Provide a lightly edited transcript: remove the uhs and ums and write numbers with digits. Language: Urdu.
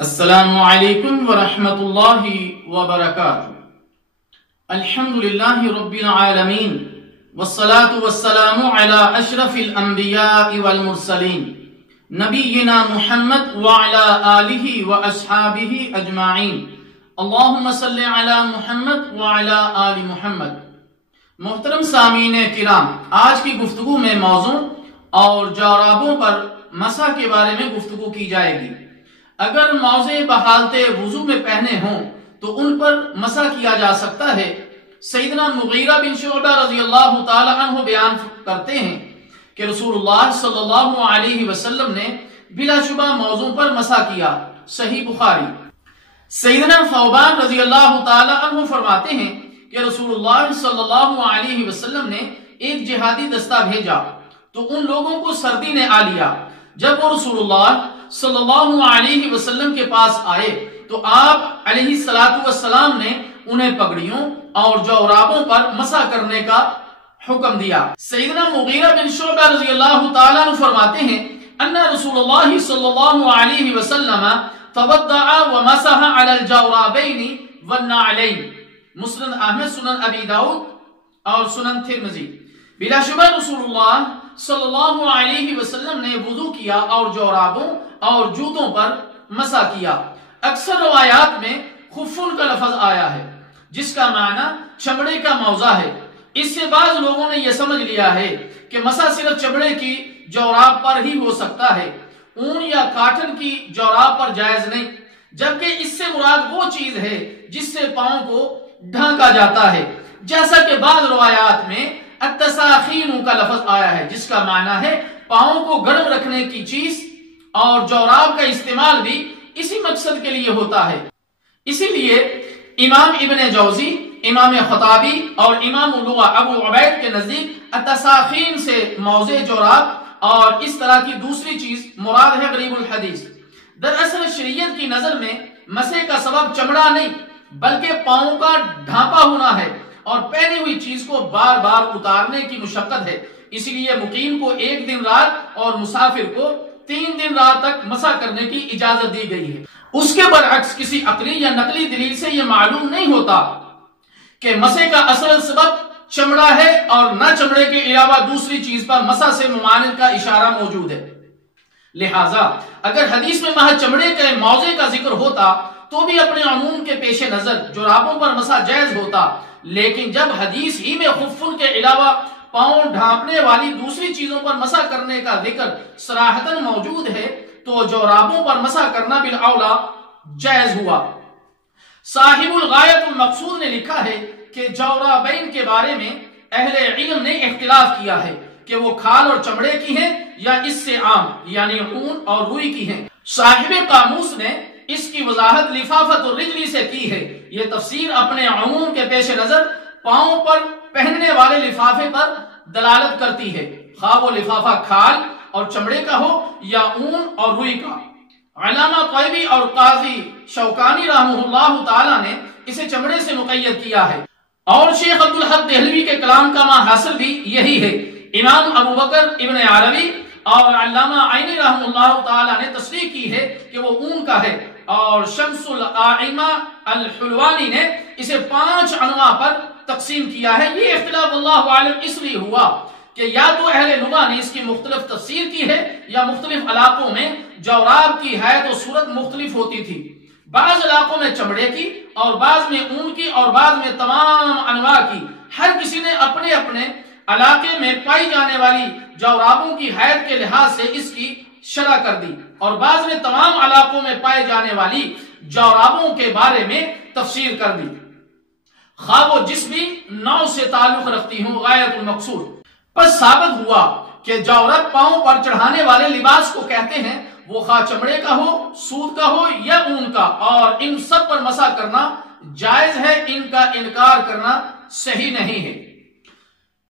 السلام علیکم ورحمۃ اللہ وبرکاتہ۔ الحمدللہ رب العالمین والصلاة والسلام علی اشرف الانبیاء والمرسلین نبینا محمد وعلی آلہ واصحابہ اجمعین اللہم صلی علی محمد وعلی آل محمد۔ محترم سامعین کرام، آج کی گفتگو میں موضوع اور جورابوں پر مسح کے بارے میں گفتگو کی جائے گی۔ اگر موزے بحالت وضو میں پہنے ہوں تو ان پر مسح کیا جا سکتا ہے۔ سیدنا مغیرہ بن شعبہ رضی اللہ تعالی عنہ بیان کرتے ہیں کہ رسول اللہ صلی اللہ علیہ وسلم نے بلا شبہ موضوع پر مسح کیا، صحیح بخاری۔ سیدنا ثوبان رضی اللہ تعالی عنہ فرماتے ہیں کہ رسول اللہ صلی اللہ علیہ وسلم نے ایک جہادی دستہ بھیجا تو ان لوگوں کو سردی نے آ لیا۔ جب وہ رسول اللہ صلی اللہ علیہ وسلم کے پاس آئے تو آپ علیہ السلام نے انہیں پگڑیوں اور جورابوں پر مسح کرنے کا حکم دیا۔ سیدنا مغیرہ بن شعبہ رضی اللہ تعالیٰ عنہ فرماتے ہیں ان رسول اللہ صلی اللہ علیہ وسلم توضع ومسح علی الجورابین والنعلین، مسند احمد، سنن ابی داؤد اور سنن ترمذی۔ بلا شبہ رسول اللہ صلی اللہ علیہ وسلم نے وضو کیا اور جورابوں اور جوتوں پر مسح کیا۔ اکثر روایات میں خفن کا لفظ آیا ہے جس کا معنی چمڑے کا موزہ ہے۔ اس سے بعض لوگوں نے یہ سمجھ لیا ہے کہ مسح صرف چمڑے کی جوراب پر ہی ہو سکتا ہے، اون یا کاٹن کی جوراب پر جائز نہیں، جبکہ اس سے مراد وہ چیز ہے جس سے پاؤں کو ڈھانکا جاتا ہے، جیسا کہ بعض روایات میں التساخین کا لفظ آیا ہے جس کا معنی ہے پاؤں کو گرم رکھنے کی چیز، اور جوراب کا استعمال بھی اسی مقصد کے لیے ہوتا ہے۔ اسی لیے امام ابن جوزی، امام خطابی اور امام اللغہ ابو عبید کے نزدیک التساخین سے موزے، جوراب اور اس طرح کی دوسری چیز مراد ہے غریب الحدیث۔ دراصل شریعت کی نظر میں مسح کا سبب چمڑا نہیں بلکہ پاؤں کا ڈھانپا ہونا ہے اور پہنی ہوئی چیز کو بار بار اتارنے کی مشقت ہے۔ اسی لیے مقیم کو 1 دن رات اور مسافر کو 3 دن رات تک مسح کرنے کی اجازت دی گئی ہے۔ اس کے برعکس کسی عقلی یا نقلی دلیل سے یہ معلوم نہیں ہوتا کہ مسح کا اصل سبب چمڑا ہے اور نہ چمڑے کے علاوہ دوسری چیز پر مسح سے ممانعت کا اشارہ موجود ہے۔ لہٰذا اگر حدیث میں محض چمڑے کے موزے کا ذکر ہوتا تو بھی اپنے عموم کے پیش نظر جورابوں پر مسح جائز ہوتا، لیکن جب حدیث ہی میں خفن کے علاوہ پاؤں ڈھانپنے والی دوسری چیزوں پر مسح کرنے کا ذکر صراحتاً موجود ہے تو جورابوں پر مسح کرنا بالاولیٰ جائز ہوا۔ صاحب الغایۃ المقصود نے لکھا ہے کہ جورابین کے بارے میں اہل علم نے اختلاف کیا ہے کہ وہ کھال اور چمڑے کی ہیں یا اس سے عام یعنی اون اور روئی کی ہیں۔ صاحب قاموس نے اس کی وضاحت لفافۃ الرجل سے کی ہے۔ یہ تفسیر اپنے عموم کے پیش نظر پاؤں پر پہننے والے لفافے پر دلالت کرتی ہے، خواہ وہ لفافہ کھال اور چمڑے کا ہو یا اون اور روئی کا۔ علامہ طیبی اور قاضی شوکانی رحمہ اللہ تعالی نے اسے چمڑے سے مقید کیا ہے، اور شیخ عبدالحق دہلوی کے کلام کا حاصل بھی یہی ہے۔ امام ابو بکر ابن عربی اور علامہ عینی رحمہ اللہ تعالی نے تصریح کی ہے کہ وہ اون کا ہے، اور شمس الائمہ الحلوانی نے اسے 5 انواع پر تقسیم کیا ہے۔ یہ اختلاف اللہ عالم اس لیے ہوا کہ یا تو اہل لغہ نے اس کی مختلف تفسیر کی ہے یا مختلف علاقوں میں جوراب کی حیت و صورت مختلف ہوتی تھی، بعض علاقوں میں چمڑے کی اور بعض میں اون کی اور بعض میں تمام انواع کی۔ ہر کسی نے اپنے اپنے علاقے میں پائی جانے والی جورابوں کی حیت کے لحاظ سے اس کی شرح کر دی، اور بعض نے تمام علاقوں میں پائے جانے والی جورابوں کے بارے میں تفسیر کر دی، خواہ وہ جس بھی نوع سے تعلق رکھتی ہوں۔ غایت المقصود پس ثابت ہوا کہ جورب پاؤں پر چڑھانے والے لباس کو کہتے ہیں، وہ خواہ چمڑے کا ہو، سوت کا ہو یا اون کا، اور ان سب پر مسح کرنا جائز ہے، ان کا انکار کرنا صحیح نہیں ہے۔